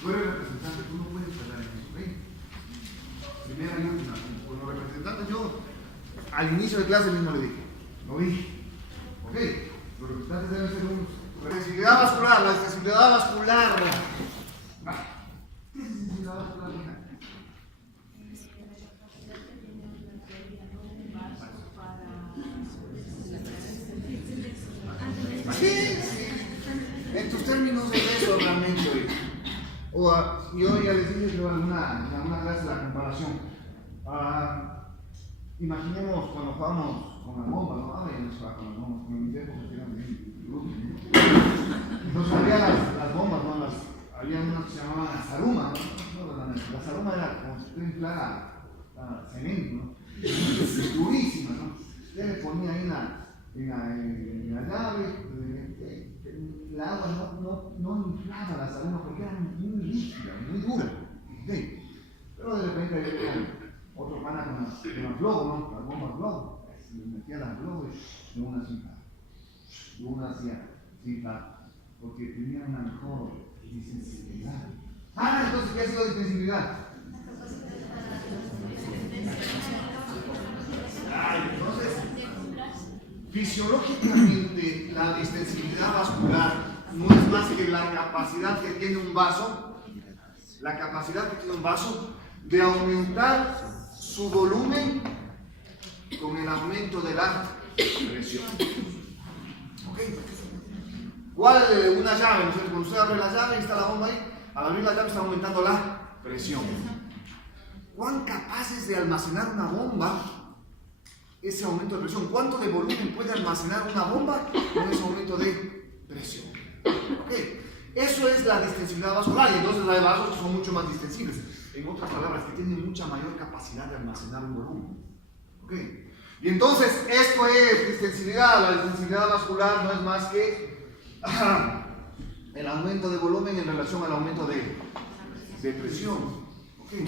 Tú eres representante, tú no puedes fallar en eso, ¿ok? Primera y última. Como representante, yo al inicio de clase mismo le dije, lo dije, ¿ok? Los representantes deben ser unos. Sensibilidad vascular, la sensibilidad vascular. ¿Qué es sensibilidad vascular? Sí, en tus términos es eso realmente. Yo ya les dije en alguna clase la comparación. Imaginemos cuando jugamos con las bombas, ¿no? Ahora ya no se juega con las bombas, con mis viejos se tiran bien. Entonces había las bombas, ¿no? Había unas que se llamaban azaruma, ¿no? La azaruma era como si tú inflara cemento, ¿no? Durísima, ¿no? Usted le ponía ahí en la llave, el agua no inflaba la azaruma porque era muy rígida, muy dura. ¿Sí? Pero de repente había otro pana con las globo, ¿no? Las bombas globo. Le metía las globo y de una cinta. De una hacía cinta. Porque tenía una mejor sensibilidad. Entonces, ¿qué ha sido distensibilidad? Entonces, fisiológicamente, la distensibilidad vascular no es más que la capacidad que tiene un vaso, de aumentar su volumen con el aumento de la presión. ¿Ok? ¿Cuál? Una llave, ¿no? Cuando usted abre la llave y está la bomba ahí, al abrir la llave está aumentando la presión. ¿Cuán capaz es de almacenar una bomba ese aumento de presión? ¿Cuánto de volumen puede almacenar una bomba con ese aumento de presión? ¿Ok? Eso es la distensibilidad vascular, y entonces hay vasos que son mucho más distensibles. En otras palabras, que tienen mucha mayor capacidad de almacenar un volumen. ¿Ok? Y entonces, esto es distensibilidad. La distensibilidad vascular no es más que el aumento de volumen en relación al aumento de presión. ¿Okay?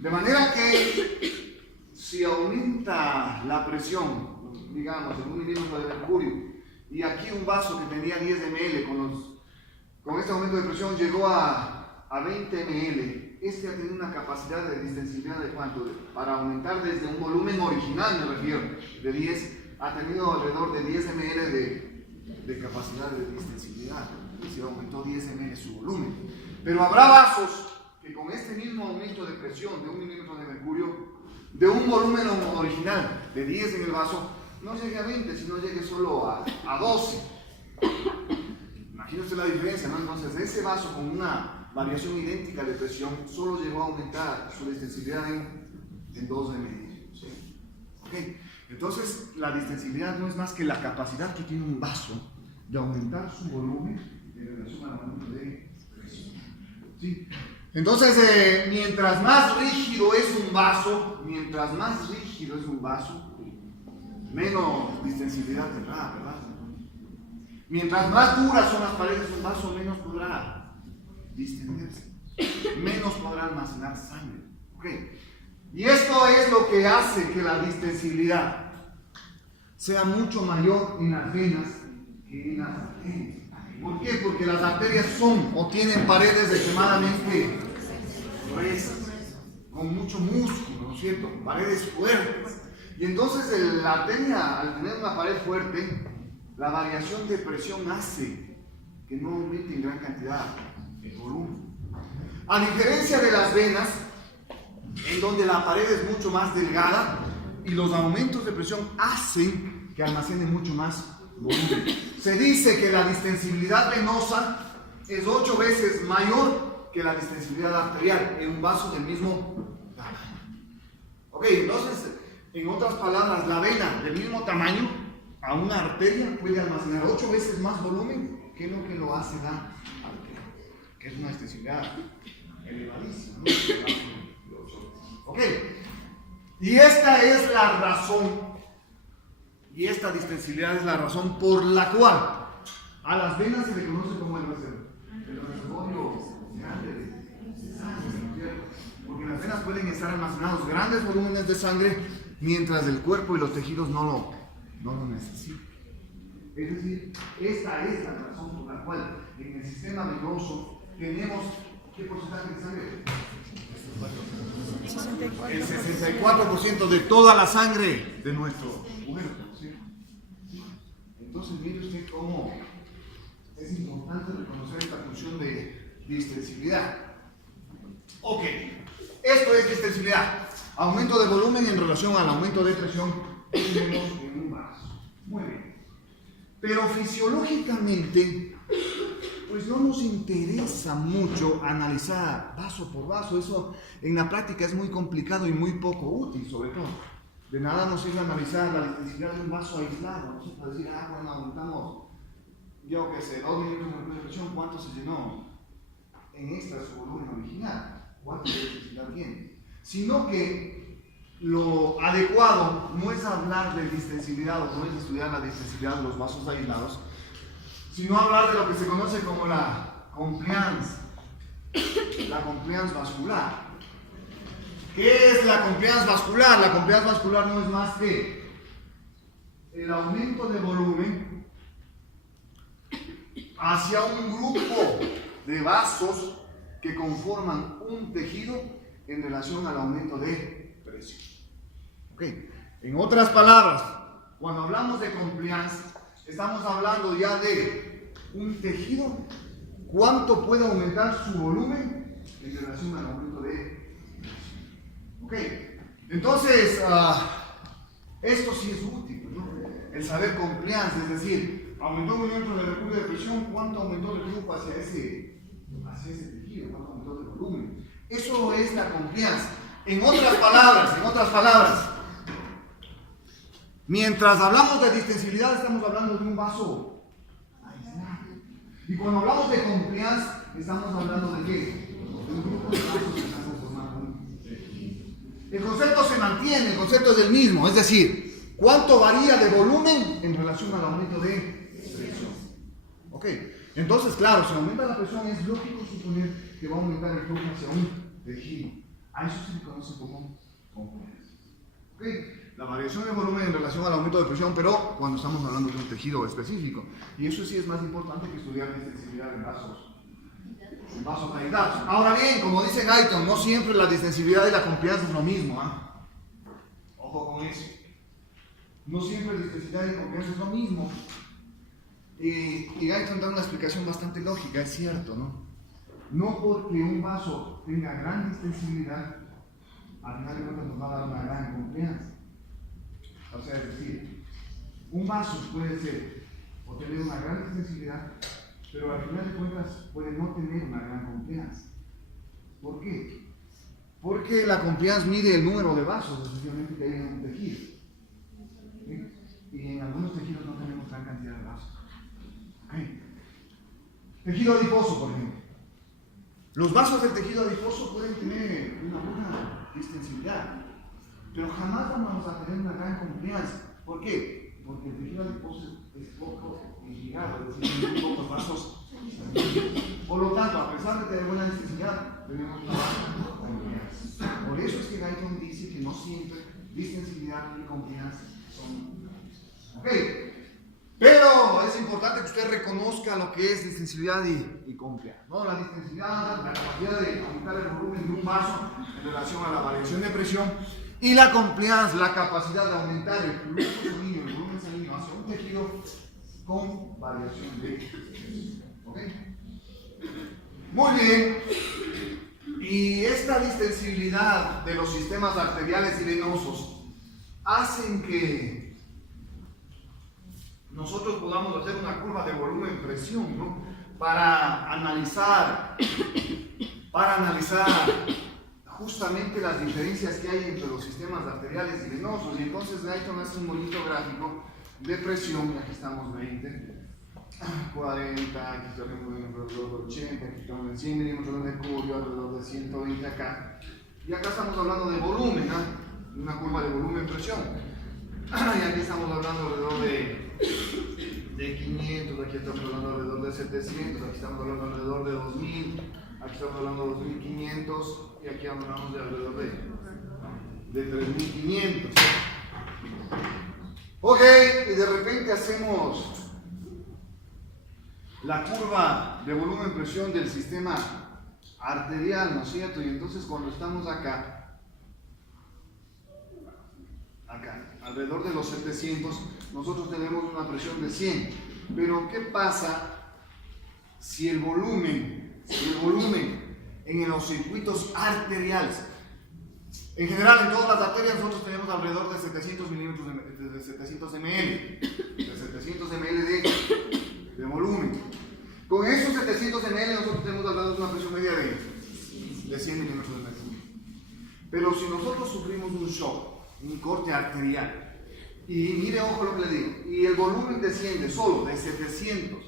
De manera que si aumenta la presión, digamos, en 1 milímetro de mercurio, y aquí un vaso que tenía 10 ml con este aumento de presión llegó a 20 ml, este ha tenido una capacidad de distensibilidad de ¿cuánto? Para aumentar desde un volumen original, me refiero, de 10, ha tenido alrededor de 10 ml de capacidad de distensibilidad, es decir, aumentó 10 ml su volumen. Pero habrá vasos que con este mismo aumento de presión de 1 milímetro de mercurio, de un volumen original de 10 en el vaso, no llegue a 20, sino llegue solo a 12. Imagínese la diferencia, ¿no? Entonces, ese vaso con una variación idéntica de presión solo llegó a aumentar su distensibilidad en 2 ml. ¿Sí? ¿Okay? Entonces, la distensibilidad no es más que la capacidad que tiene un vaso de aumentar su volumen en relación al aumento de presión. ¿Sí? Entonces, mientras más rígido es un vaso, menos distensibilidad tendrá, ¿verdad? Mientras más duras son las paredes de un vaso, menos podrá distenderse, menos podrá almacenar sangre. ¿Okay? Y esto es lo que hace que la distensibilidad sea mucho mayor en las venas que en las arterias. ¿Por qué? Porque las arterias son o tienen paredes extremadamente gruesas, con mucho músculo, ¿no es cierto? Paredes fuertes. Y entonces la arteria, al tener una pared fuerte, la variación de presión hace que no aumente en gran cantidad el volumen. A diferencia de las venas, en donde la pared es mucho más delgada y los aumentos de presión hacen que almacene mucho más volumen. Se dice que la distensibilidad venosa es 8 veces mayor que la distensibilidad arterial en un vaso del mismo tamaño. Ok, entonces, en otras palabras, la vena del mismo tamaño a una arteria puede almacenar 8 veces más volumen que lo que lo hace la arteria, que es una distensibilidad elevadísima, ¿no? Ok, y esta es la razón, y esta distensibilidad es la razón por la cual a las venas se le conoce como el reservorio grande de sangre, porque en las venas pueden estar almacenados grandes volúmenes de sangre mientras el cuerpo y los tejidos no lo necesitan. Es decir, esta es la razón por la cual en el sistema venoso tenemos ¿Qué porcentaje de sangre? 64%. El 64% de toda la sangre de nuestro cuerpo, ¿sí? Entonces, mire usted cómo es importante reconocer esta función de distensibilidad. Ok, esto es distensibilidad. Aumento de volumen en relación al aumento de presión que tenemos en un vaso. Muy bien. Pero fisiológicamente, pues no nos interesa mucho analizar vaso por vaso. Eso en la práctica es muy complicado y muy poco útil, sobre todo. De nada nos sirve analizar la distensibilidad de un vaso aislado. No se puede decir, bueno, aumentamos, yo qué sé, 2 milímetros de presión, ¿cuánto se llenó en extra su volumen original? ¿Cuánto de distensibilidad tiene? Sino que lo adecuado no es hablar de distensibilidad o no es estudiar la distensibilidad de los vasos aislados, sino hablar de lo que se conoce como la compliance vascular. ¿Qué es la compliance vascular? La compliance vascular no es más que el aumento de volumen hacia un grupo de vasos que conforman un tejido en relación al aumento de presión. Okay. En otras palabras, cuando hablamos de compliance, estamos hablando ya de un tejido, cuánto puede aumentar su volumen en relación al aumento de presión. Ok, entonces, esto sí es útil, ¿no? El saber compliance, es decir, aumentó un milímetro de recurso de presión, ¿cuánto aumentó el flujo hacia ese tejido? ¿Cuánto aumentó el volumen? Eso es la compliance. En otras palabras, mientras hablamos de distensibilidad, estamos hablando de un vaso aislado. Y cuando hablamos de compliance, estamos hablando de qué? De un grupo de vasos que están conformando un tejido. El concepto se mantiene, el concepto es el mismo, es decir, ¿cuánto varía de volumen en relación al aumento de presión? Ok, entonces, claro, si aumenta la presión, es lógico suponer que va a aumentar el flujo hacia un tejido. A eso se le conoce como compliance. Ok, la variación de volumen en relación al aumento de presión, pero cuando estamos hablando de un tejido específico. Y eso sí es más importante que estudiar la distensibilidad en vasos aislados. Ahora bien, como dice Guyton, no siempre la distensibilidad y la compliance es lo mismo. Ojo con eso. No siempre la distensibilidad y la compliance es lo mismo. Y Guyton da una explicación bastante lógica, es cierto, ¿no? No porque un vaso tenga gran distensibilidad, al final de cuentas nos va a dar una gran compliance. O sea, es decir, un vaso puede ser o tener una gran distensibilidad, pero al final de cuentas puede no tener una gran compliance. ¿Por qué? Porque la compliance mide el número de vasos, especialmente que hay en un tejido. ¿Sí? Y en algunos tejidos no tenemos gran cantidad de vasos. ¿Okay? Tejido adiposo, por ejemplo. Los vasos del tejido adiposo pueden tener una buena distensibilidad, pero jamás vamos a tener una gran compliance. ¿Por qué? Porque el tejido adiposo es poco irrigado, es decir, hay pocos vasos. Por lo tanto, a pesar de tener buena distensibilidad, tenemos una baja compliance. Por eso es que Guyton dice que no siempre distensibilidad y compliance son. Ok, pero es importante que usted reconozca lo que es distensibilidad y compliance, ¿no? La distensibilidad, la capacidad de aumentar el volumen de un vaso en relación a la variación de presión, y la compliance, la capacidad de aumentar el flujo sanguíneo, el volumen sanguíneo hacia un tejido con variación de presión. ¿Ok? Muy bien. Y esta distensibilidad de los sistemas arteriales y venosos hacen que nosotros podamos hacer una curva de volumen-presión, ¿no? Para analizar justamente las diferencias que hay entre los sistemas arteriales y venosos. Y entonces Guyton hace un bonito gráfico de presión. Aquí estamos 20, 40, aquí estamos alrededor de 80, aquí estamos en 100 milímetros de mercurio, alrededor de 120 acá. Y acá estamos hablando de volumen, ¿no? Una curva de volumen-presión. Y aquí estamos hablando alrededor de 500, aquí estamos hablando alrededor de 700, aquí estamos hablando alrededor de 2000, aquí estamos hablando de 2500 y aquí hablamos de alrededor de 3500. Ok, y de repente hacemos la curva de volumen-presión del sistema arterial, ¿no es cierto? Y entonces cuando estamos acá, alrededor de los 700, nosotros tenemos una presión de 100. Pero ¿qué pasa si el volumen en los circuitos arteriales, en general en todas las arterias nosotros tenemos alrededor de 700 milímetros de 700 ml, de 700 ml de volumen. Con esos 700 ml nosotros tenemos alrededor de una presión media de 100 milímetros de mercurio. Pero si nosotros sufrimos un shock, un corte arterial, y mire, ojo lo que le digo, y el volumen desciende solo de 700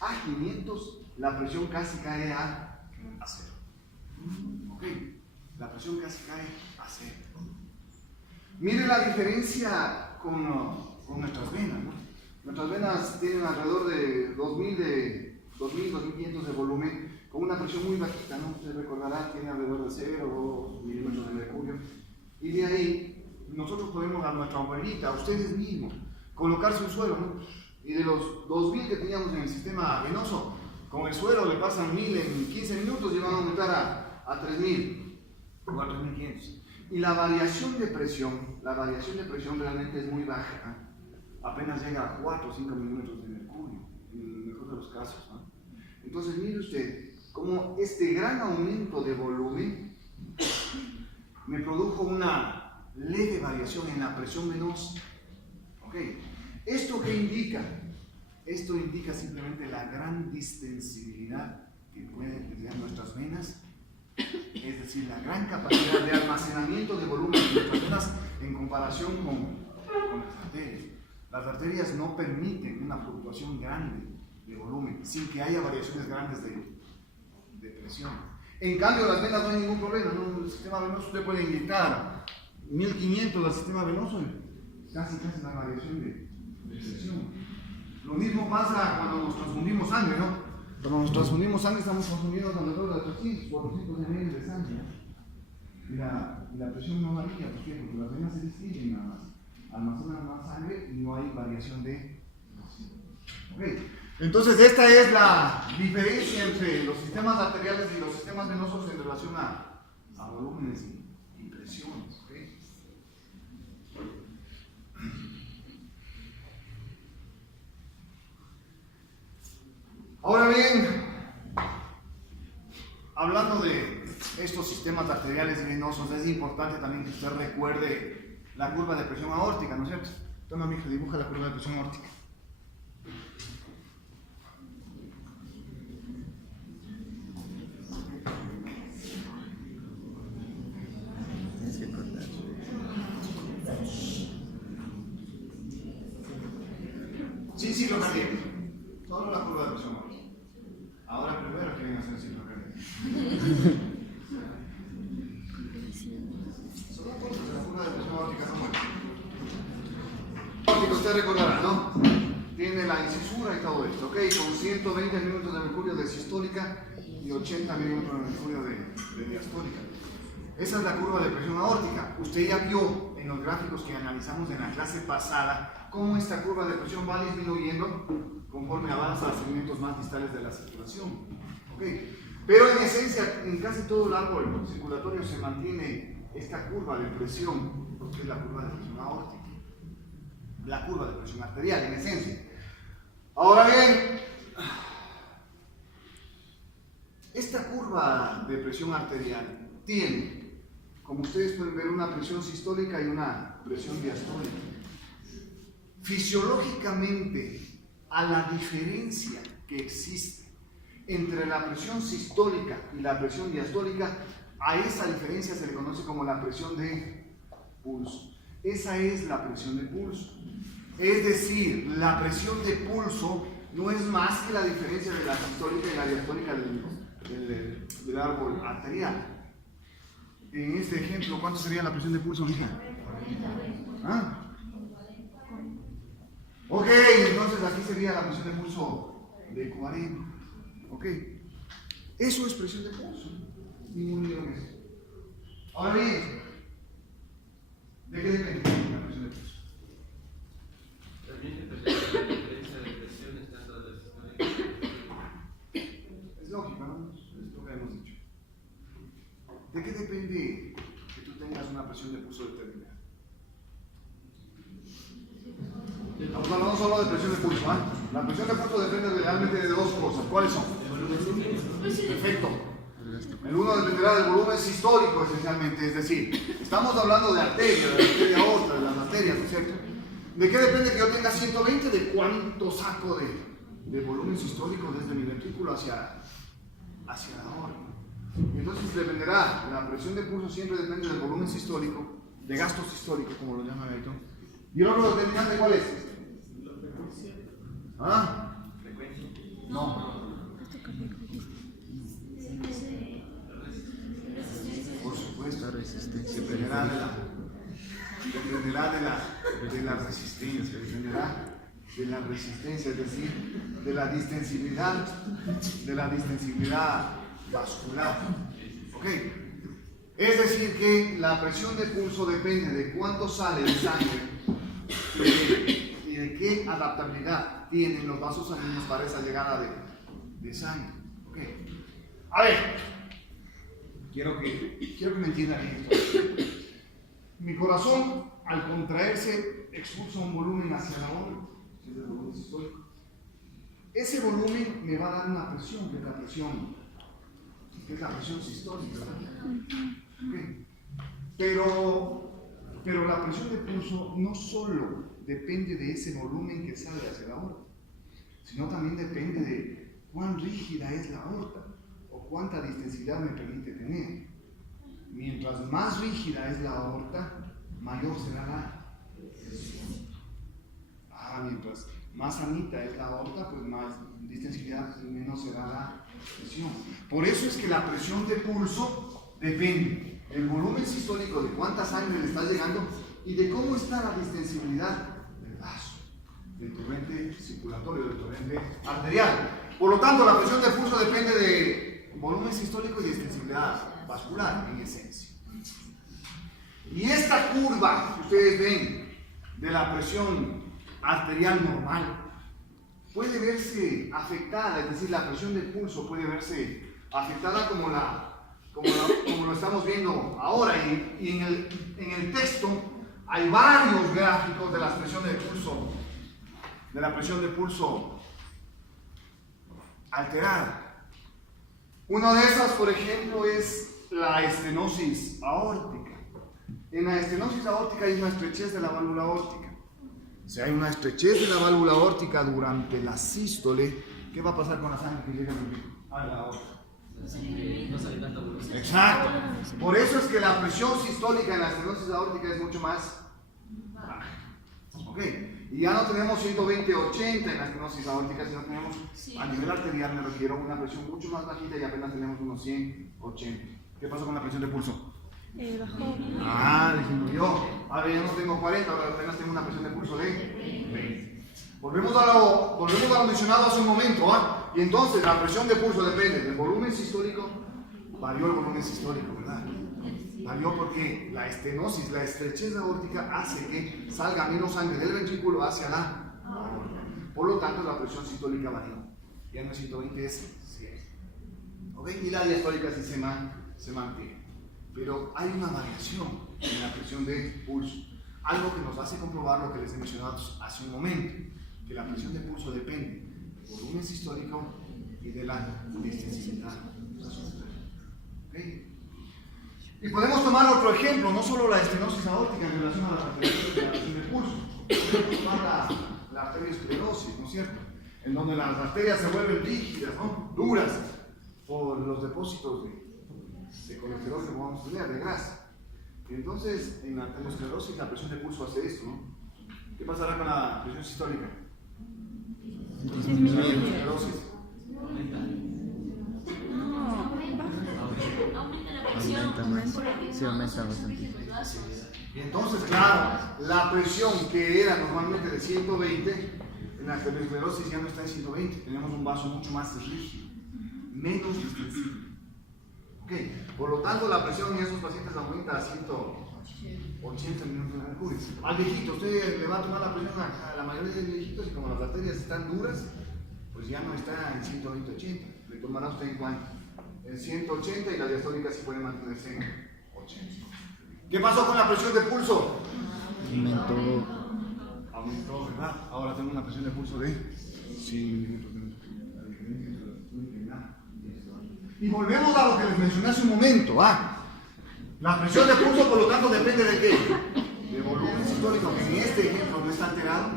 a 500, la presión casi cae a cero. ¿Ok? La presión casi cae a cero. Mire la diferencia con nuestras venas, ¿no? Nuestras venas tienen alrededor de 2.500 de volumen, con una presión muy bajita, ¿no? Ustedes recordarán, tiene alrededor de 0 milímetros de mercurio. Y de ahí nosotros podemos a nuestra abuelita, a ustedes mismos, colocarse un suero, ¿no? Y de los 2000 que teníamos en el sistema venoso, con el suero le pasan 1000 en 15 minutos y van a aumentar a 3000 o a 3500. Y la variación de presión realmente es muy baja, ¿eh? Apenas llega a 4 o 5 milímetros de mercurio, en el mejor de los casos, ¿no? Entonces mire usted cómo este gran aumento de volumen me produjo una leve variación en la presión venosa. ¿Okay? ¿Esto qué indica? Esto indica simplemente la gran distensibilidad que pueden tener nuestras venas, es decir, la gran capacidad de almacenamiento de volumen de nuestras venas en comparación con las arterias. Las arterias no permiten una fluctuación grande de volumen sin que haya variaciones grandes de presión. En cambio, las venas no hay ningún problema, ¿no? El sistema venoso usted puede inyectar 1500 al sistema venoso y casi una variación de presión. Lo mismo pasa cuando nos transfundimos sangre, ¿no? Cuando nos transfundimos sangre estamos consumiendo alrededor de 300, 400 ml de sangre. Y la presión no varía, ¿por qué? Porque las venas se distinguen nada más, almacenan más sangre y no hay variación de presión. ¿Okay? Entonces esta es la diferencia entre los sistemas arteriales y los sistemas venosos en relación a volúmenes y presiones. ¿Okay? Ahora bien, hablando de estos sistemas arteriales y venosos, es importante también que usted recuerde la curva de presión aórtica, ¿no es cierto? Toma, mi hija, dibuja la curva de presión aórtica. Sí, lo cambié. Solo la curva de presión aórtica. Ahora primero quieren hacer ciclo cardíaco. Son las cosas de la curva de presión aórtica, no mueren. Usted recordará, ¿no? Tiene la incisura y todo esto, ¿ok? Con 120 milímetros de mercurio de sistólica y 80 milímetros de mercurio de diastólica. Esa es la curva de presión aórtica. Usted ya vio en los gráficos que analizamos en la clase pasada cómo esta curva de presión va disminuyendo conforme avanza a segmentos más distales de la circulación. ¿Okay? Pero en esencia, en casi todo el árbol circulatorio se mantiene esta curva de presión, porque es la curva de presión aórtica, la curva de presión arterial en esencia. Ahora bien, esta curva de presión arterial tiene, como ustedes pueden ver, una presión sistólica y una presión diastólica. Fisiológicamente, a la diferencia que existe entre la presión sistólica y la presión diastólica, a esa diferencia se le conoce como la presión de pulso. Esa es la presión de pulso. Es decir, la presión de pulso no es más que la diferencia de la sistólica y la diastólica del árbol arterial. En este ejemplo, ¿cuánto sería la presión de pulso, mija? ¿Ah? Ok, entonces aquí sería la presión de pulso de 40. Ok, eso es presión de pulso. Ningún lío en eso. Ahora bien, ¿de qué depende la presión de pulso? También depende de la diferencia de presiones tanto de la sistólica. Es lógico, ¿no? Es lo que hemos dicho. ¿De qué depende que tú tengas una presión de pulso determinada? Estamos hablando solo de presión de pulso, ¿eh? La presión de pulso depende realmente de dos cosas. ¿Cuáles son? Perfecto. El uno dependerá del volumen sistólico esencialmente, es decir, estamos hablando de arteria, de la arteria aorta, de las arterias, ¿no es cierto? ¿De qué depende que yo tenga 120? De cuánto saco de volumen sistólico desde mi ventrículo hacia la aorta. Entonces dependerá, la presión de pulso siempre depende del volumen sistólico, de gasto sistólico, como lo llama Gaito. ¿Y el otro determinante cuál es? ¿Ah? No. Por supuesto, dependerá de la resistencia, es decir, de la distensibilidad vascular. ¿Ok? Es decir, que la presión de pulso depende de cuánto sale de sangre y de qué adaptabilidad tienen los vasos sanguíneos para esa llegada de sangre. ¿Ok? A ver, quiero que me entiendan esto. Mi corazón, al contraerse, expulsa un volumen hacia la aorta, que es el volumen sistólico. Ese volumen me va a dar una presión, que es la presión sistólica, ¿verdad? Okay. Pero la presión de pulso no solo depende de ese volumen que sale hacia la aorta, sino también depende de cuán rígida es la aorta o cuánta distensidad me permite tener. Mientras más rígida es la aorta, mayor será la presión. Mientras más sanita es la aorta, pues más distensidad, menos será la presión. Por eso es que la presión de pulso depende del volumen sistólico, de cuánta sangre le está llegando y de cómo está la distensibilidad del vaso, del torrente circulatorio, del torrente arterial. Por lo tanto, la presión de pulso depende de volumen sistólico y distensibilidad vascular, en esencia. Y esta curva que ustedes ven de la presión arterial normal puede verse afectada, es decir, la presión del pulso puede verse afectada como lo estamos viendo ahora. Y en el texto hay varios gráficos de la presión de pulso alterada. Una de esas, por ejemplo, es la estenosis aórtica. En la estenosis aórtica hay una estrechez de la válvula aórtica. Si hay una estrechez de la válvula aórtica durante la sístole, ¿qué va a pasar con la sangre que llega a la aorta? No sale tanta volumen. Exacto. Por eso es que la presión sistólica en la estenosis aórtica es mucho más baja. ¿Ok? Y ya no tenemos 120-80 en la estenosis aórtica, sino tenemos a nivel arterial, me refiero, una presión mucho más bajita y apenas tenemos unos 100-80. ¿Qué pasó con la presión de pulso? Bajó. Dijimos yo. Ahora ya no tengo 40, ahora apenas tengo una presión de pulso de 20. Volvemos a lo mencionado hace un momento. Y entonces la presión de pulso depende del volumen sistólico. Varió el volumen sistólico, ¿verdad? Varió porque la estenosis, la estrechez aórtica hace que salga menos sangre del ventrículo hacia la aorta. Por lo tanto, la presión sistólica varió. Ya no es 120, es 100. ¿Ok? Y la diastólica sí se mantiene. Pero hay una variación en la presión de pulso. Algo que nos hace comprobar lo que les he mencionado hace un momento, que la presión de pulso depende del volumen sistólico y de la distensibilidad. ¿Okay? Y podemos tomar otro ejemplo, no solo la estenosis aórtica en relación a la presión de pulso. Podemos tomar la arteriosclerosis, ¿no es cierto? En donde las arterias se vuelven rígidas, ¿no? Duras, por los depósitos de colesterol que vamos a tener, de grasa. Entonces, en la arteriosclerosis la presión de pulso hace esto, ¿no? ¿Qué pasará con la presión sistólica? Arteriosclerosis. Sí, aumenta bastante. Y entonces, claro, la presión que era normalmente de 120, en la arteriosclerosis ya no está en 120, tenemos un vaso mucho más rígido, menos distensible. Okay. Por lo tanto, la presión en esos pacientes aumenta a 180 minutos de mercurio. Al viejito, usted le va a tomar la presión a la mayoría de viejitos y como las arterias están duras, pues ya no está en 120-80. ¿Le tomará usted en cuánto? en 180 y la diastólica sí puede mantenerse en 80. ¿Qué pasó con la presión de pulso? Aumentó, ¿verdad? Ahora tengo una presión de pulso de 100 milímetros de mercurio. Y volvemos a lo que les mencioné hace un momento. La presión de pulso, por lo tanto, depende de qué? De volumen sistólico, que en este ejemplo no está alterado,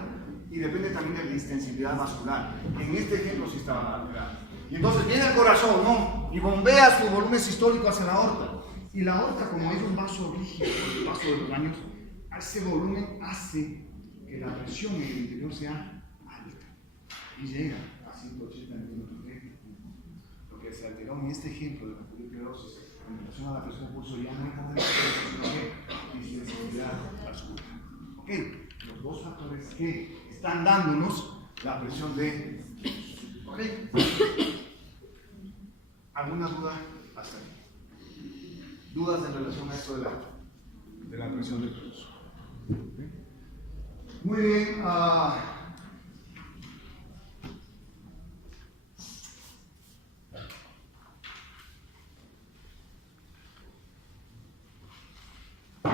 y depende también de la distensibilidad vascular, que en este ejemplo sí está alterado. Y entonces viene el corazón, ¿no? Y bombea su volumen sistólico hacia la aorta. Y la aorta, como es un vaso rígido, el vaso de los baños, ese volumen hace que la presión en el interior sea alta y llega a 180 milímetros de mercurio. Lo que se alteró en este ejemplo de la poliuclerosis en relación a la presión de pulso ya no es nada de distensibilidad vascular. ¿Ok? Los dos factores que están dándonos la presión de... ¿Ok? ¿Alguna duda hasta aquí? ¿Dudas en relación a esto de la presión del pulso? ¿Okay? Muy bien.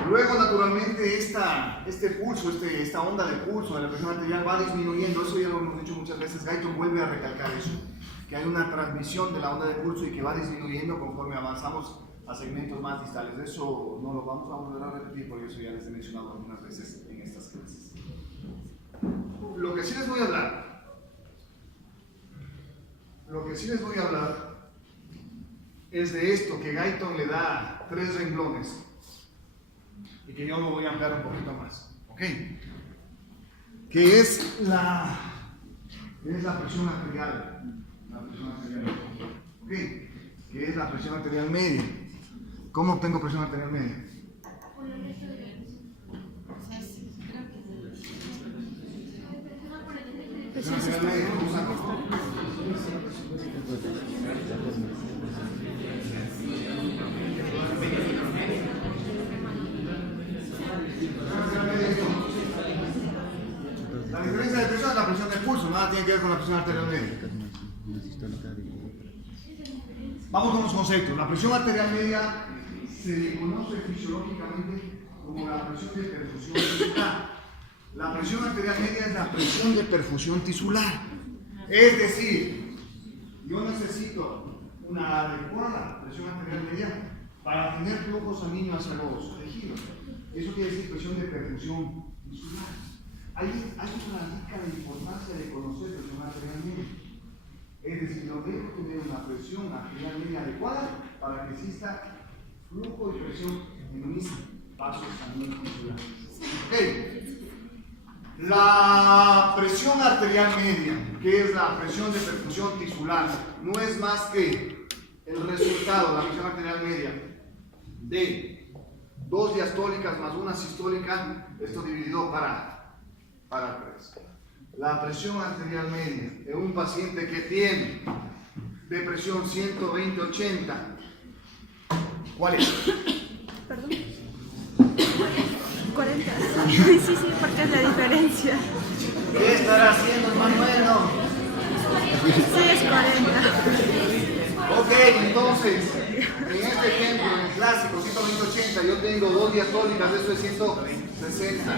Luego, naturalmente, este pulso, esta onda de pulso de la presión arterial va disminuyendo. Eso ya lo hemos dicho muchas veces. Guyton vuelve a recalcar eso, que hay una transmisión de la onda de pulso y que va disminuyendo conforme avanzamos a segmentos más distales. Eso no lo vamos a volver a repetir, por eso ya les he mencionado algunas veces en estas clases. Lo que sí les voy a hablar es de esto que Guyton le da 3 renglones y que yo lo voy a ampliar un poquito más, ¿ok? Que es la presión arterial, ¿ok? Que es la presión arterial media. ¿Cómo obtengo presión arterial media? Presión arterial media, ¿cómo saco? La diferencia de presión es la presión del pulso, nada tiene que ver con la presión arterial media. Vamos con los conceptos. La presión arterial media se le conoce fisiológicamente como la presión de perfusión tisular. La presión arterial media es la presión de perfusión tisular. Es decir, yo necesito una adecuada presión arterial media para tener flujo sanguíneo hacia los tejidos. Eso quiere decir presión de perfusión tisular. Ahí radica la importancia de conocer presión arterial media. Es decir, yo debo tener una presión arterial media adecuada para que exista flujo y presión en mis vasos sanguíneos tisulares. Okay. La presión arterial media, que es la presión de perfusión tisular, no es más que el resultado, la presión arterial media, de 2 diastólicas más 1 sistólica, esto dividido para 3. La presión arterial media de un paciente que tiene de presión 120/80, ¿cuál es? Perdón. 40. Sí, porque es la diferencia. ¿Qué estará haciendo el Manuel? Sí, es 40. Ok, entonces, en este ejemplo, en el clásico 120/80, yo tengo 2 diastólicas, eso es 160.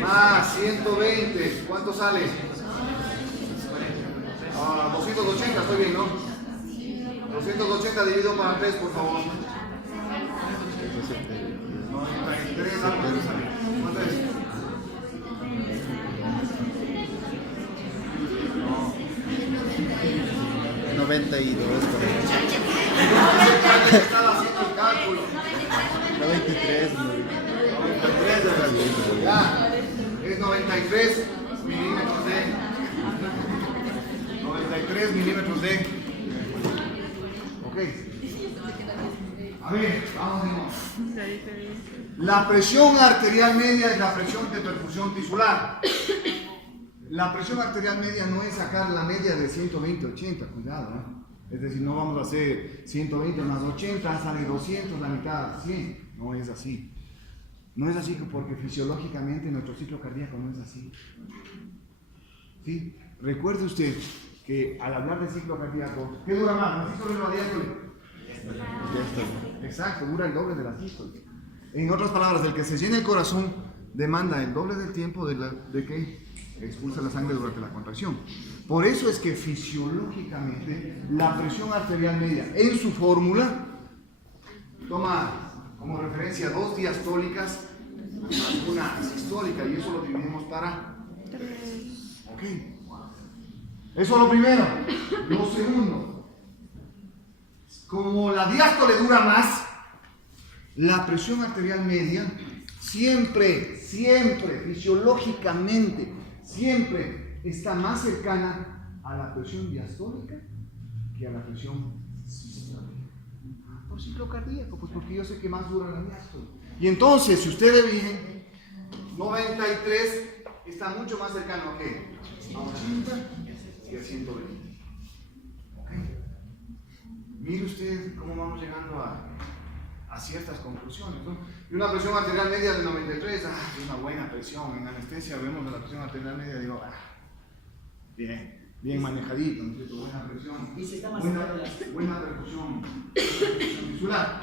Más 120, ¿cuánto sale? 280, estoy bien, ¿no? 280 dividido para 3, por favor. 93, ¿cuánto es? No. 92. Estaba haciendo el cálculo. 93. 93 de verdad. Ya, es 93 milímetros de 93 milímetros de. Ok. A ver, vamos de nuevo. La presión arterial media es la presión de perfusión tisular. La presión arterial media no es sacar la media de 120/80, cuidado, ¿no? Es decir, no vamos a hacer 120 más 80, sale 200, la mitad, 100. No es así. No es así porque fisiológicamente nuestro ciclo cardíaco no es así. ¿Sí? Recuerde usted que al hablar de ciclo cardíaco, ¿qué dura más? ¿La sístole o la diástole? Exacto, dura el doble de la sístole. En otras palabras, el que se llena el corazón demanda el doble del tiempo de que expulsa la sangre durante la contracción. Por eso es que fisiológicamente la presión arterial media en su fórmula toma como referencia 2 diastólicas más una sistólica, y eso lo dividimos para 3. Ok. Eso es lo primero. Lo segundo, como la diástole dura más, la presión arterial media siempre, fisiológicamente, siempre está más cercana a la presión diastólica que a la presión sistólica. Por ciclo cardíaco, pues porque yo sé que más dura la diástole. Y entonces, si ustedes ven, 93 está mucho más cercano a ¿qué? A 80 y a 120. ¿Ok? Mire usted cómo vamos llegando a ciertas conclusiones, ¿no? Y una presión arterial media de 93, es una buena presión. En anestesia vemos la presión arterial media y digo, bien manejadito, ¿no es cierto? Buena presión, ¿Y si está más buena percusión tisular.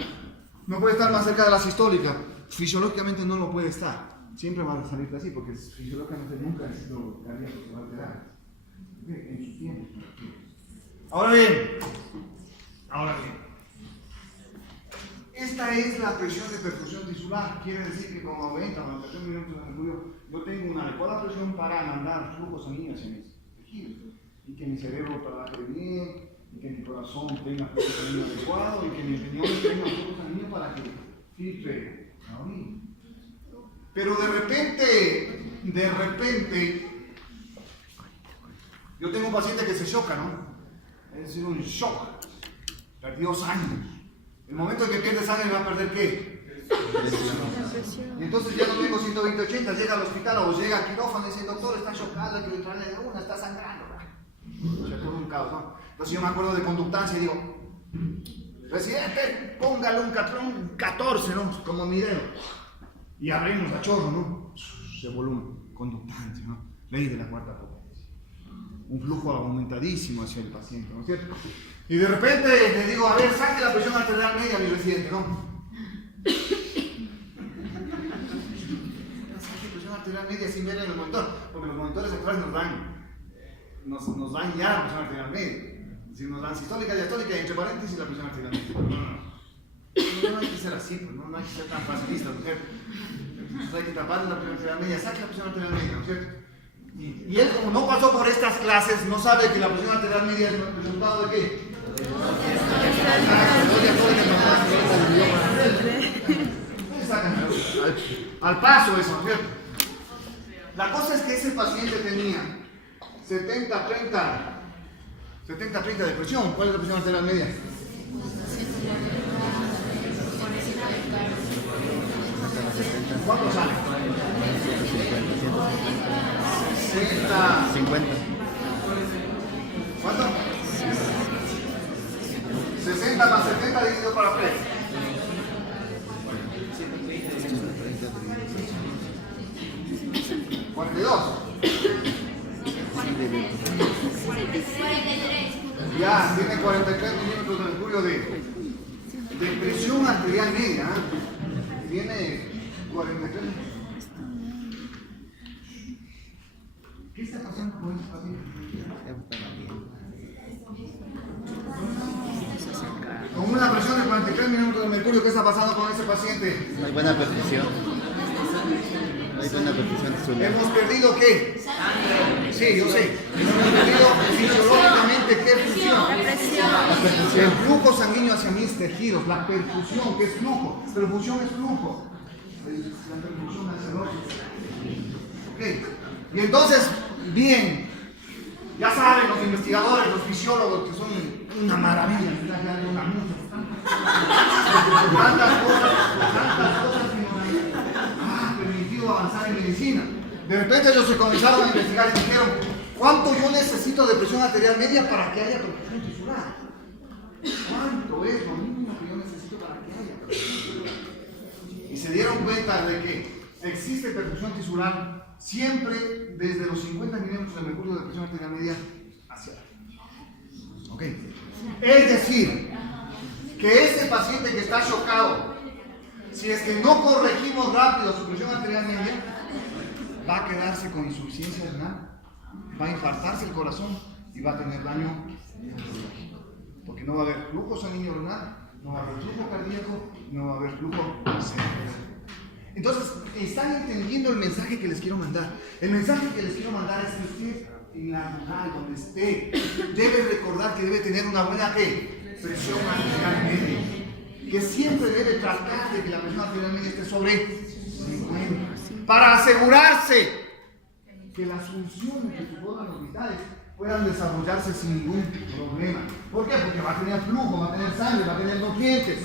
No puede estar más cerca de la sistólica, fisiológicamente no lo puede estar. Siempre va a salirte así, porque fisiológicamente nunca el ciclo cardíaco se va a alterar en sus tiempos. Ahora bien, esta es la presión de perfusión tisular. Quiere decir que con 90 o 93 milímetros de mercurio yo tengo una adecuada presión para mandar flujo sanguíneo hacia mis tejidos, y que mi cerebro trabaje bien, y que mi corazón tenga flujo sanguíneo adecuado, y que mi riñones tengan flujo sanguíneo para que filtre la orina. Pero de repente, yo tengo un paciente que se choca, ¿no? Es decir, un shock. Perdió sangre. El momento en que pierde sangre va a perder ¿qué? Y entonces ya no tengo 120-80, llega al hospital o llega al quirófano y dice, doctor, está chocado, hay que entrarle de una, está sangrando. Se pone un caos, ¿no? Entonces yo me acuerdo de conductancia y digo, residente, póngale un 14, ¿no? Como mi dedo. Y abrimos a chorro, ¿no? Ese volumen, conductancia, ¿no? Ley de la cuarta potencia. Un flujo aumentadísimo hacia el paciente, ¿no es cierto? Y de repente le digo, a ver, saque la presión arterial media a mi residente, ¿no? Saque la presión arterial media sin verla en el monitor, porque los monitores actuales nos dan ya la presión arterial media. Es decir, nos dan sistólica, diastólica y entre paréntesis la presión arterial media. No hay que ser así, pues, no hay que ser tan facilista, ¿no es cierto? Entonces hay que tapar la presión arterial media, saque la presión arterial media, ¿no es cierto? Y él, como no pasó por estas clases, no sabe que la presión arterial media es el resultado de qué. Al paso eso, ¿no es cierto? La cosa es que ese paciente tenía 70-30 de presión. ¿Cuál es la presión arterial media? ¿Cuánto sale? 60. 50. ¿Cuánto? 60 más 70 dividido para 3. 42. Ya, tiene 43 milímetros de mercurio de presión arterial media. Tiene 43. ¿Qué está pasando con ese paciente? Con una presión de 43 milímetros de mercurio, ¿qué está pasando con ese paciente? No hay buena perfusión. No hay buena perfusión tisular. ¿Hemos perdido qué? Sí, yo sé. Hemos perdido fisiológicamente qué función. La presión. El flujo sanguíneo hacia mis tejidos, la perfusión, que es flujo. Perfusión es flujo. La perfusión hacia el órgano. Ok. Y entonces, bien, ya saben los investigadores, los fisiólogos, que son una maravilla, una musa. Tantas cosas que nos han permitido avanzar en medicina. De repente ellos se comenzaron a investigar y dijeron, ¿cuánto yo necesito de presión arterial media para que haya perfusión tisular? ¿Cuánto es lo mínimo que yo necesito para que haya perfusión tisular? Y se dieron cuenta de que existe perfusión tisular siempre desde los 50 milímetros de mercurio de presión arterial media hacia arriba. ¿Ok? Es decir, que ese paciente que está chocado, si es que no corregimos rápido su presión arterial media, va a quedarse con insuficiencia renal, va a infartarse el corazón y va a tener daño neurológico. Porque no va a haber flujo sanguíneo renal, no va a haber flujo cardíaco, no va a haber flujo cerebral. Entonces, ¿están entendiendo el mensaje que les quiero mandar? El mensaje que les quiero mandar es que usted, en la rural, donde esté, debe recordar que debe tener una buena presión arterial media. Que siempre debe tratar de que la presión arterial media esté sobre 50. Para asegurarse que las funciones de sus órganos vitales puedan desarrollarse sin ningún problema. ¿Por qué? Porque va a tener flujo, va a tener sangre, va a tener nutrientes.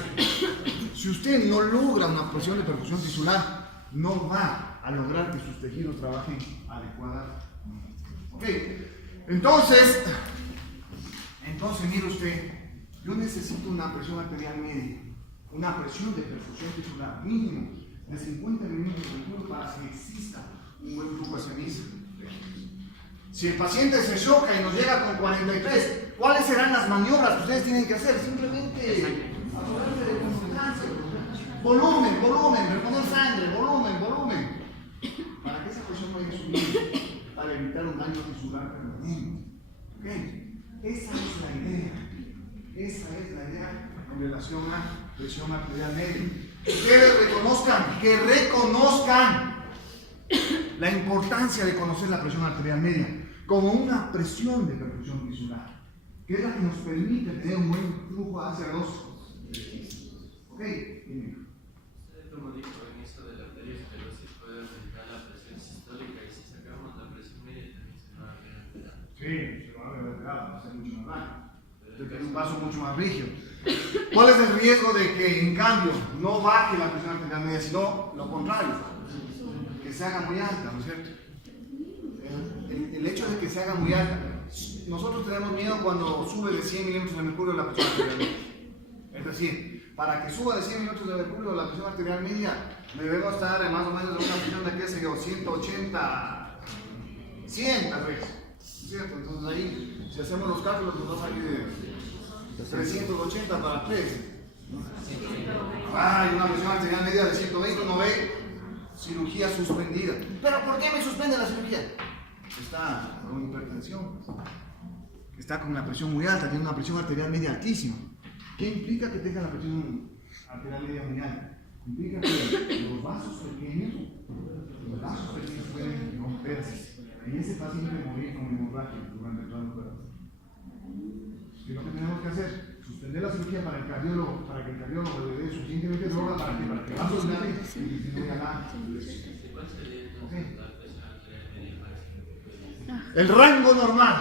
Si usted no logra una presión de perfusión tisular, no va a lograr que sus tejidos trabajen adecuadamente. ¿Ok? Entonces, mire usted, yo necesito una presión arterial media, una presión de perfusión tisular mínimo de 50 milímetros de mercurio para que exista un buen flujo hacia mí. Si el paciente se choca y nos llega con 43, ¿cuáles serán las maniobras que ustedes tienen que hacer? Simplemente asegurarse de concentrarse. Volumen, reponer sangre, volumen. Para que esa presión vaya subiendo, para evitar un daño tisular permanente. ¿Okay? Esa es la idea en relación a presión arterial media. Ustedes reconozcan la importancia de conocer la presión arterial media como una presión de perfusión tisular, que es la que nos permite tener un buen flujo hacia los tejidos. ¿Ok? Usted, como dijo en eso de la arteriosclerosis, puede aumentar la presión sistólica y si sacamos la presión media también se va a ver. Sí, se va a ver alterado, va a ser mucho más rápido. Tiene un paso mucho más rígido. ¿Cuál es el riesgo de que, en cambio, no baje la presión arterial media, sino lo contrario, que se haga muy alta, ¿no es cierto? El hecho de que se haga muy alta, nosotros tenemos miedo cuando sube de 100 milímetros de mercurio la presión arterial media. Es decir, para que suba de 100 milímetros de mercurio la presión arterial media, debemos estar más o menos en una presión de, qué sé yo, 180, 100 tal vez. ¿Cierto? Entonces ahí, si hacemos los cálculos, nos va a salir de 380 para 13. Hay una presión arterial media de 120, uno ve cirugía suspendida. ¿Pero por qué me suspende la cirugía? Está con hipertensión, está con una presión muy alta, tiene una presión arterial media altísima. ¿Qué implica que tenga la presión arterial media muy alta? Implica que los vasos pequeños pueden romperse. En ese paciente morir con hemorragia durante toda la operación. ¿Qué es lo que tenemos que hacer? Suspender la cirugía para que el cardiólogo le dé suficientemente droga para que el vaso disminuya la presión. ¿Okay? El rango normal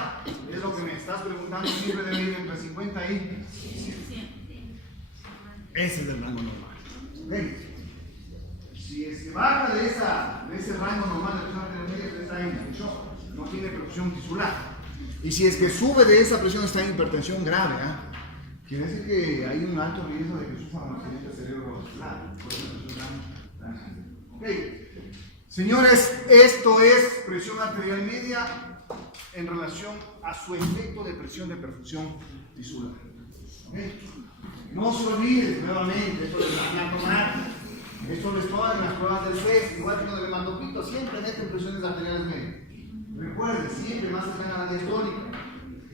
es lo que me estás preguntando, siempre debe ir entre 50 y 100. Ese es el rango normal. ¿Okay? Si es que baja de ese rango normal de presión arterial media, está en shock, no tiene perfusión tisular. Y si es que sube de esa presión, está en hipertensión grave. Quiere decir que hay un alto riesgo de que sufra un accidente cerebrovascular. Ok. Señores, esto es presión arterial media en relación a su efecto de presión de perfusión tisular. ¿Okay? No se olviden nuevamente, esto les van a tomar. Esto les toman en las pruebas del FES, igual que lo del mandopito, siempre meten presiones arteriales medias. Recuerden, siempre más cercana a la diastólica.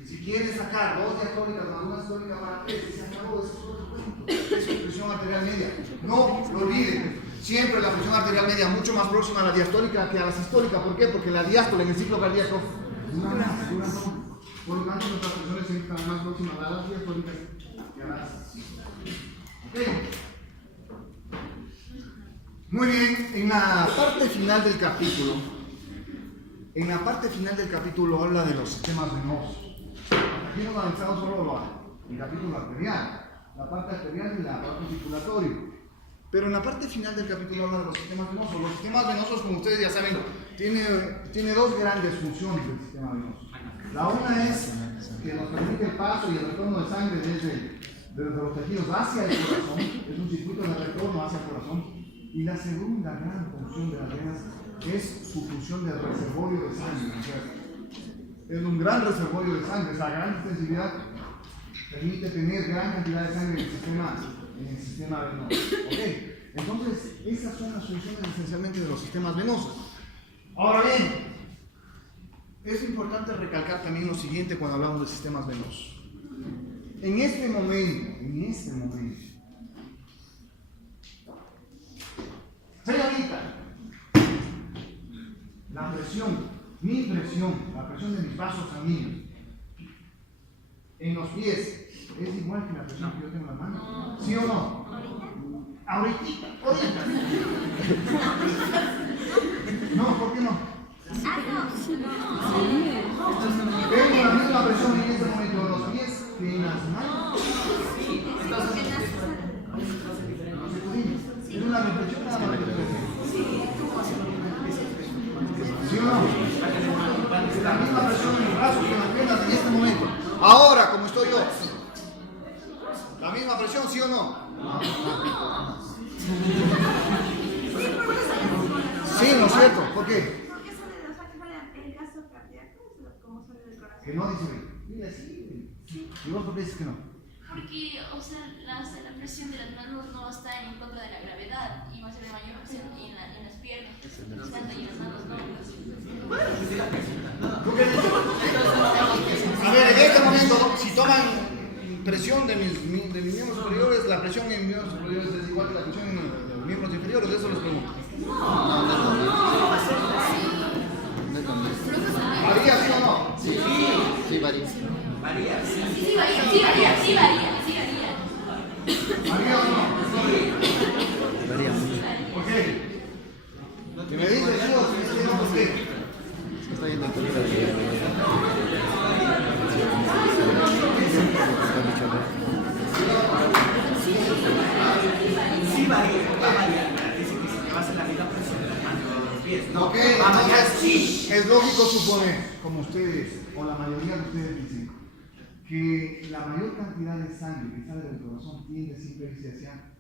Si quieren sacar 2 diastólicas más una sistólica para 3, se acabó, eso es otro cuento. Eso es presión arterial media. No lo olviden. Siempre la presión arterial media mucho más próxima a la diastólica que a la sistólica. ¿Por qué? Porque la diástole en el ciclo cardíaco dura más. Por lo tanto, nuestras presiones siempre están más próximas a las diastólicas que a las sistólicas. ¿Ok? Muy bien, en la parte final del capítulo habla de los sistemas venosos. Aquí hemos analizado solo el capítulo arterial, la parte arterial y la parte circulatoria. Pero en la parte final del capítulo habla de los sistemas venosos. Los sistemas venosos, como ustedes ya saben, tiene 2 grandes funciones del sistema venoso. La una es que nos permite el paso y el retorno de sangre desde los tejidos hacia el corazón. Es un circuito de retorno hacia el corazón. Y la segunda gran función de las venas es su función de reservorio de sangre. O sea, es un gran reservorio de sangre, esa gran extensividad permite tener gran cantidad de sangre en el sistema venoso. ¿Okay? Entonces, esas son las funciones esencialmente de los sistemas venosos. Ahora bien, es importante recalcar también lo siguiente cuando hablamos de sistemas venosos. En este momento, señorita, la presión, la presión de mis vasos sanguíneos en los pies es igual que la presión que yo tengo en las manos. ¿Sí o no? Ahorita. No, ¿por qué no? Tengo la misma presión en este momento en los pies que en las manos. Es una reflexión nada más. ¿Sí o no? La misma presión en los brazos que en las piernas en este momento. Ahora, como estoy yo. La misma presión, ¿sí o no? Sí, ¿no es cierto? ¿Por qué? Porque sale de, o sea, que sale el gasto cardíaco, como sale del corazón. Que no dice, mira, sí. ¿Y vos por qué dices que no? Porque, o sea, la presión de las manos no está en contra de la gravedad y va a ser de mayor presión en las piernas. Y en las manos no. A ver, en este momento, si toman presión de mis miembros superiores, la presión en mis miembros superiores es igual que la presión en los miembros inferiores, eso les pregunto. ¿Varía, sí o no? Sí, varía. Sí varía. ¿Varía o no? Varía. ¿Por qué? ¿Que me dice sí o sí no? ¿Por qué? Está yendo en contra de Sí varía. Dice que si te vas a la misma presión de las manos o los pies. No, Ok, va a variar, entonces sí. es lógico suponer, como ustedes, o la mayoría de ustedes dicen, que la mayor cantidad de sangre que sale del corazón tiende siempre a irse hacia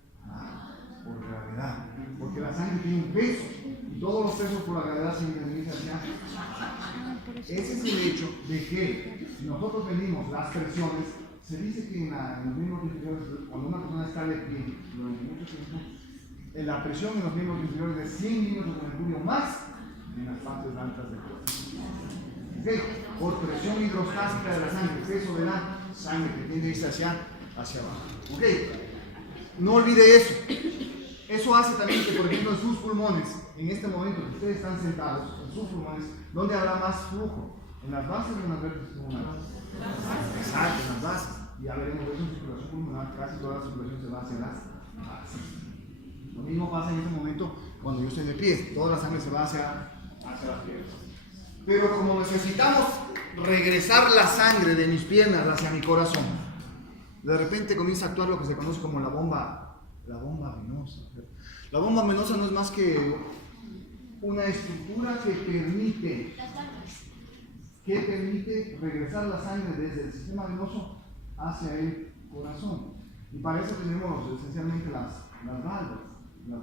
por gravedad, porque la sangre tiene un peso y todos los pesos por la gravedad se irse hacia. Ese es el hecho de que si nosotros medimos las presiones, se dice que en los miembros inferiores, cuando una persona está de pie durante mucho tiempo, la presión en los miembros inferiores es de 100 milímetros de mercurio más en las partes altas del cuerpo. ¿Okay? Por presión hidrostática de la sangre, peso de la sangre que tiende a irse hacia abajo. ¿Okay? No olvide eso. Eso hace también que, por ejemplo, en sus pulmones, en este momento que ustedes están sentados, en sus pulmones, ¿dónde habrá más flujo? ¿En las bases o en las vértebras pulmonares? Exacto, en las bases. Y ya veremos eso en circulación pulmonar, casi toda la circulación se va hacia las bases. Lo mismo pasa en este momento cuando yo estoy de pie, toda la sangre se va hacia las piernas. Pero como necesitamos regresar la sangre de mis piernas hacia mi corazón, de repente comienza a actuar lo que se conoce como la bomba venosa. La bomba venosa no es más que una estructura que permite regresar la sangre desde el sistema venoso hacia el corazón. Y para eso tenemos esencialmente las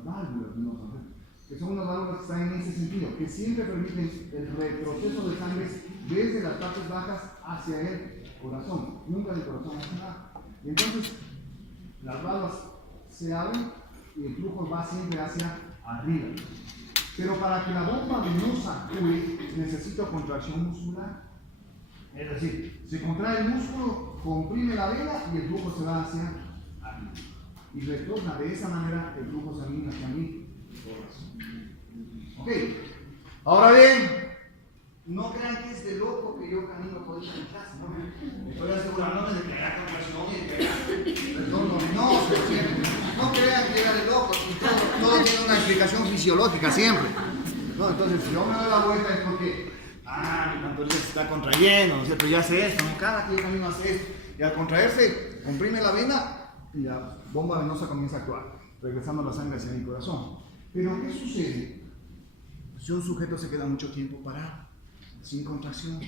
válvulas venosas, que son unas válvulas que están en ese sentido, que siempre permiten el retroceso de sangre desde las partes bajas hacia el corazón, nunca del corazón hacia nada. Y entonces las válvulas se abren y el flujo va siempre hacia arriba. Pero para que la bomba venosa actúe, necesito contracción muscular. Es decir, se contrae el músculo, comprime la vena y el flujo se va hacia arriba. Y retorna de esa manera el flujo sanguíneo hacia mi corazón. Ok. Ahora bien, no crean que es de loco que yo camino por esta clase. No, estoy asegurándome de que haya contracción y de que haya retorno venoso. No crean que era de loco. Todo tiene una explicación fisiológica siempre. No, entonces, si yo me doy la vuelta es porque, mi pantorrilla se está contrayendo, ¿no es cierto? Ya hace esto, ¿no? Cada que yo camino hace esto. Y al contraerse, comprime la vena y la bomba venosa comienza a actuar, regresando la sangre hacia mi corazón. Pero, ¿qué sucede si un sujeto se queda mucho tiempo parado, sin contracción?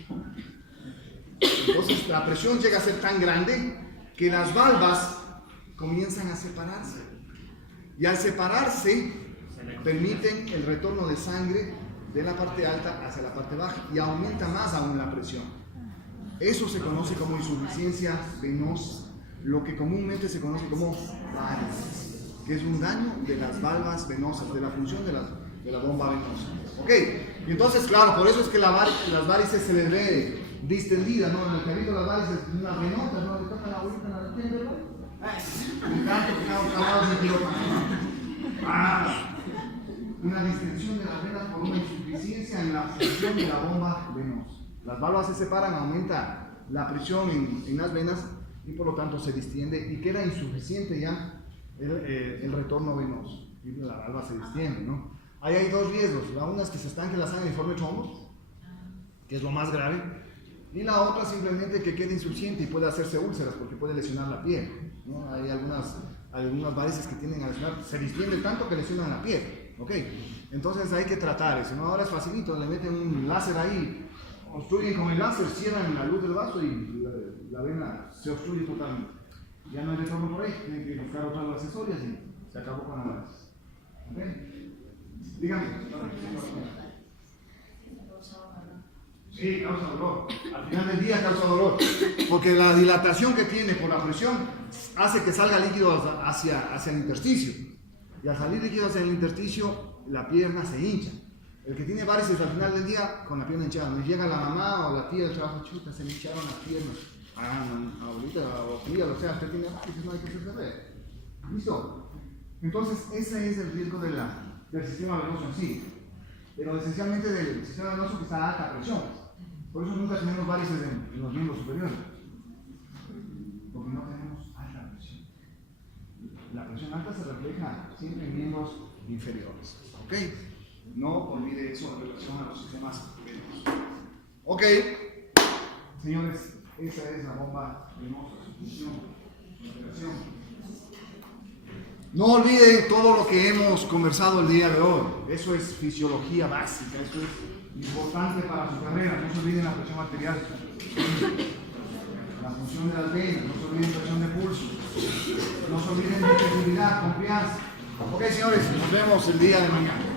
Entonces, la presión llega a ser tan grande que las valvas comienzan a separarse. Y al separarse, permiten el retorno de sangre de la parte alta hacia la parte baja y aumenta más aún la presión. Eso se conoce como insuficiencia venosa. lo que comúnmente se conoce como varices, que es un daño de las valvas venosas, de la función de la bomba venosa. ¿Ok? Y entonces, claro, por eso es que las varices se les ve distendidas, ¿no? En el carrito las varices, unas venotas, ¿no? Le tocan la bolita, ¿la entiendes, no? Un canto que quedan clavados en una distensión de las venas por una insuficiencia en la función de la bomba venosa. Las válvulas se separan, aumenta la presión en las venas y por lo tanto se distiende y queda insuficiente ya el retorno venoso. Y la válvula se distiende, ¿no? Ahí hay dos riesgos. La una es que se estanque la sangre y forme trombos, que es lo más grave. Y la otra simplemente que quede insuficiente y puede hacerse úlceras porque puede lesionar la piel, ¿no? Hay algunas varices que tienden a lesionar, se distiende tanto que lesionan la piel. ¿Ok? Entonces hay que tratar eso, ¿no? Ahora es facilito, le meten un láser ahí, obstruyen con el láser, cierran la luz del vaso y la vena se obstruye totalmente. Ya no hay retorno por ahí, tienen que buscar otras accesorias y se acabó con la varices. ¿Ok? Dígame. Sí, causa dolor. Al final del día causa dolor. Porque la dilatación que tiene por la presión hace que salga líquido hacia el intersticio. Y al salir líquido hacia el intersticio, la pierna se hincha. El que tiene varices al final del día, con la pierna hinchada, nos llega la mamá o la tía del trabajo, chuta, se me hincharon las piernas. Ahorita, o tía, o sea, usted tiene varices, no hay que hacerse ver. ¿Listo? Entonces, ese es el riesgo del sistema venoso en sí. Pero esencialmente del sistema venoso que está a alta presión. Por eso nunca tenemos varices en los miembros superiores. Porque no tenemos alta presión. La presión alta se refleja siempre en miembros inferiores. ¿Ok? No olvide eso en relación a los sistemas venosos. ¿Ok? Señores, esa es la bomba venosa, su función, su operación. No olviden todo lo que hemos conversado el día de hoy. Eso es fisiología básica, eso es importante para su carrera. No se olviden la presión arterial, la función de las venas, no se olviden presión de pulso, no se olviden de flexibilidad, confianza. Ok, señores, nos vemos el día de mañana.